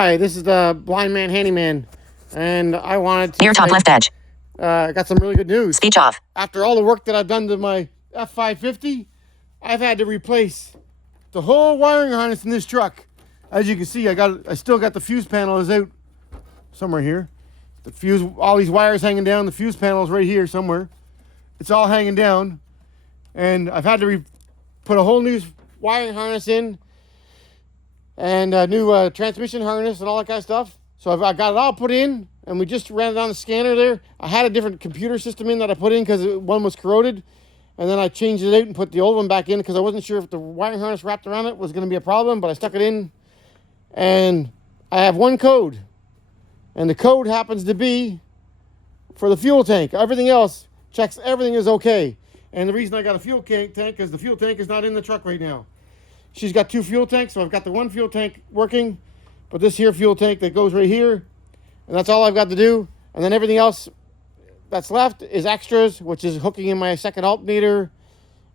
Hi, this is the Blind Man Handyman, and I wanted to Near top left edge. got some really good news. Speech off. After all the work that I've done to my F550, I've had to replace the whole wiring harness in this truck. As you can see, I still got the fuse panel is out somewhere here. The fuse, all these wires hanging down. The fuse panel is right here somewhere. It's all hanging down, and I've had to put a whole new wiring harness in, and a new transmission harness and all that kind of stuff. So I got it all put in, and we just ran it on the scanner there. I had a different computer system in that I put in because one was corroded, and then I changed it out and put the old one back in because I wasn't sure if the wiring harness wrapped around it was going to be a problem, but I stuck it in, and I have one code, and the code happens to be for the fuel tank. Everything else checks, everything is okay. And the reason I got a fuel tank is the fuel tank is not in the truck right now. She's got two fuel tanks, so I've got the one fuel tank working, but this here fuel tank that goes right here, and that's all I've got to do. And then everything else that's left is extras, which is hooking in my second alternator,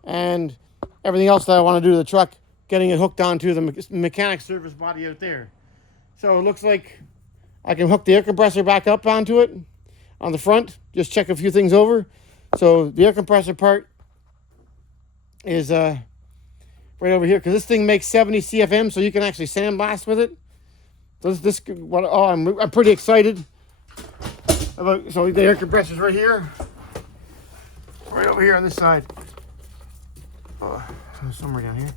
and everything else that I want to do to the truck, getting it hooked onto the mechanic service body out there. So it looks like I can hook the air compressor back up onto it on the front, just check a few things over. So the air compressor part is right over here, because this thing makes 70 CFM, so you can actually sandblast with it. So I'm pretty excited about. So the air compressor's right here, right over here on this side. Somewhere down here.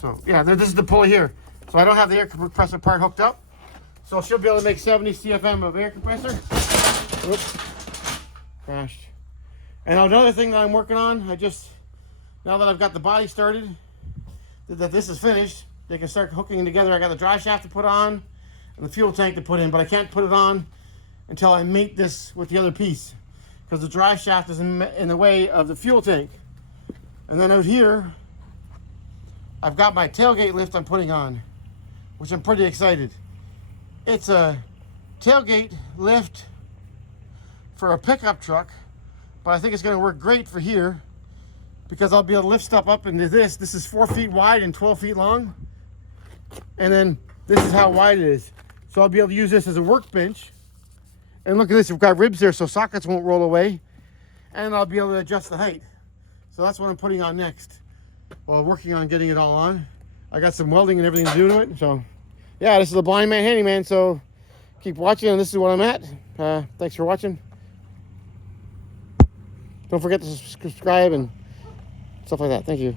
So yeah, this is the pulley here. So I don't have the air compressor part hooked up, so she'll be able to make 70 CFM of air compressor. Oops, crashed. And another thing that I'm working on, now that I've got the body started, that this is finished, they can start hooking together. I got the dry shaft to put on and the fuel tank to put in, but I can't put it on until I mate this with the other piece, because the dry shaft is in the way of the fuel tank. And then out here, I've got my tailgate lift I'm putting on, which I'm pretty excited. It's a tailgate lift for a pickup truck, but I think it's going to work great for here, because I'll be able to lift stuff up into this. This is 4 feet wide and 12 feet long. And then this is how wide it is. So I'll be able to use this as a workbench. And look at this, we've got ribs there so sockets won't roll away. And I'll be able to adjust the height. So that's what I'm putting on next. Well, working on getting it all on. I got some welding and everything to do to it. So yeah, this is the Blind Man Handyman. So keep watching, and this is what I'm at. Thanks for watching. Don't forget to subscribe and stuff like that. Thank you.